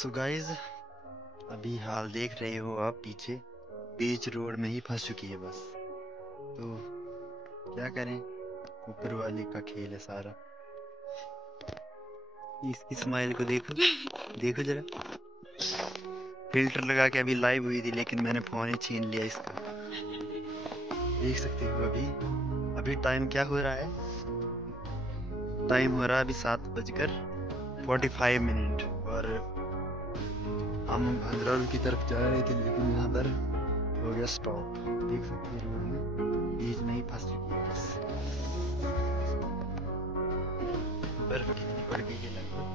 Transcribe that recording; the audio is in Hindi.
सो गाइस, अभी हाल देख रहे हो आप पीछे बीच रोड में ही फंस चुकी है बस। तो क्या करें, ऊपर वाले का खेल है सारा। इसकी स्माइल को देखो, देखो जरा। फिल्टर लगा के अभी लाइव हुई थी लेकिन मैंने फोन ही छीन लिया इसका। देख सकते हो अभी अभी टाइम क्या हो रहा है। टाइम हो रहा है अभी 7:45 और हम भद्रौल की तरफ जा रहे थे लेकिन यहाँ पर हो गया स्टॉप। देख सकते हैं रोड में बीच में ही फंस चुकी है बस। बर्फ कितनी पड़ गई है लगभग।